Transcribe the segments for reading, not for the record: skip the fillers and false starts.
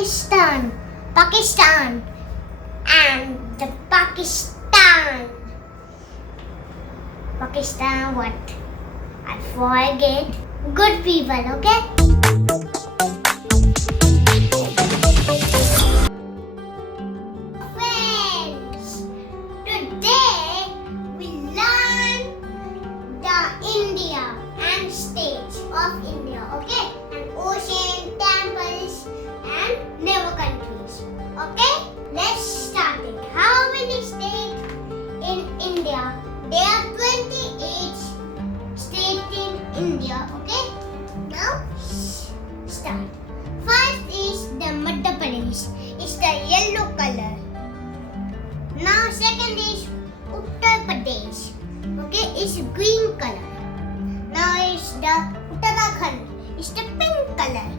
Pakistan. Pakistan. And the Pakistan. Pakistan what? I forget. Good people, okay? Friends, today we learn the India and states of India, okay? And ocean, temples and neighbor countries, okay? Let's start it. How many states in India? There are 28 states in India, okay? Now start. First is the Madhya Pradesh. It's the yellow color. Now second is Uttar Pradesh. Okay, it's green color. Now it's the Uttarakhand. It's the pink color.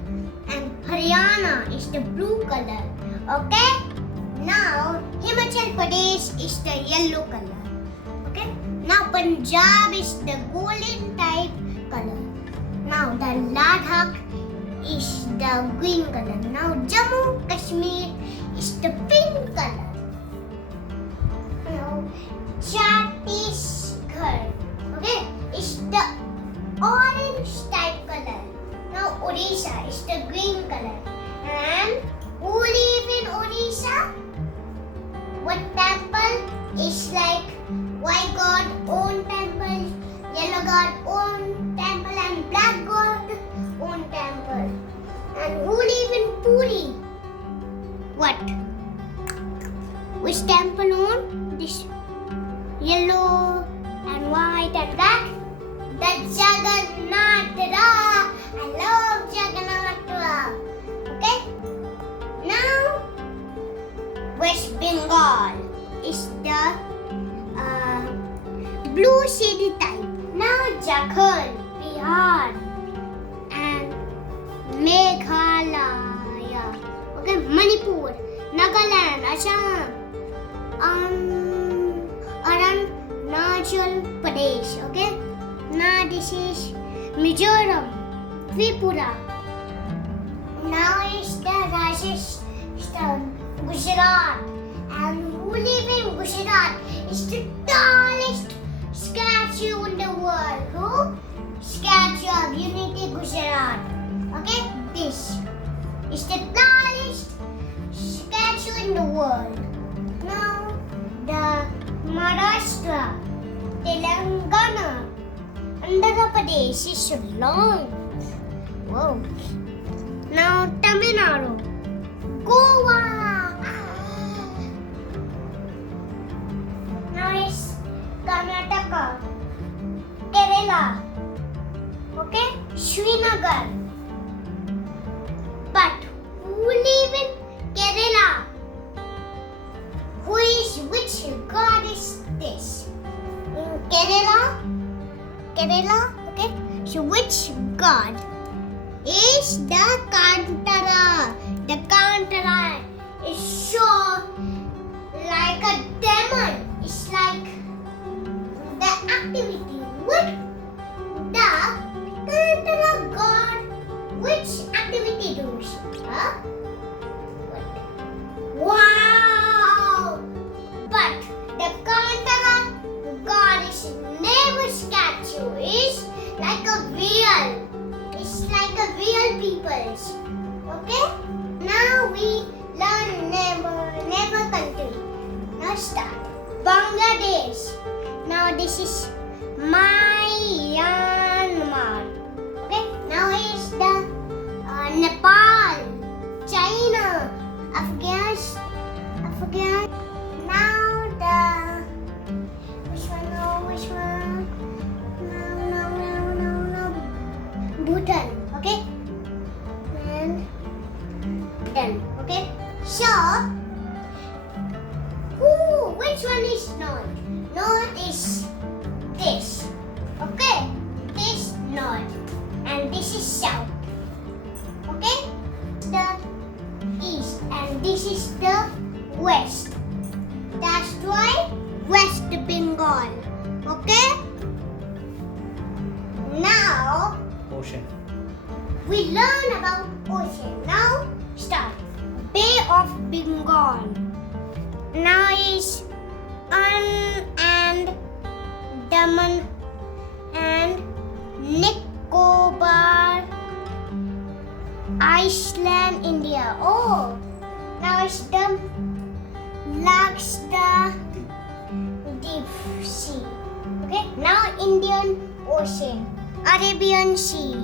And Haryana is the blue color. Okay? Now Himachal Pradesh is the yellow color. Okay? Now Punjab is the golden type color. Now the Ladakh is the green color. Now Jammu Kashmir is the pink color. Now Chhattisgarh, okay, is the orange type color. Now Odisha is the green color. And who live in Odisha? What temple is like white god own temple, yellow god own temple, and black god own temple. And who live in Puri? What? Which temple own this yellow and white and black? The Jagannath. I love Jagannath. Okay? Now West Bengal is the blue shady type. Now Jharkhand, Bihar and Meghalaya. Okay, Manipur, Nagaland, Assam, Arunachal Pradesh. Okay, now this is Mizoram, Tripura. Now is the Rajasthan, Gujarat. And who live in Gujarat is the tallest statue in the world. Who? Statue of Unity, Gujarat. Okay, this is the tallest statue in the world. Now the Maharashtra, Telangana, Andhra Pradesh is long. Whoa. Now Tamil Nadu, Goa. Now is Karnataka, Kerala, okay, Srinagar. But who live in Kerala? Which god is this? In Kerala, okay. So which god is the Kantara? The Kantara is so like a demon. It's like the activity. What? The Kantara god, which activity does? Huh? Wow! But the Kantara god is never statue. It's like a real. It's like a real people's. Okay? Now we learn never country. Now start. Bangladesh. Now this is Myanmar. Okay. Now is the Nepal, China, Afghanistan. Now the which one? No. Bhutan. Okay. And then okay. So which one is north? North is this. Okay? This north. And this is south. Okay? The east. And this is the west. That's why West Bengal. Okay? Now Ocean. we learn about ocean. Now start. Bengal. Now is and Daman and Nicobar Iceland, India. Oh, now it's the Lakshadweep Sea. Okay, now Indian Ocean, Arabian Sea,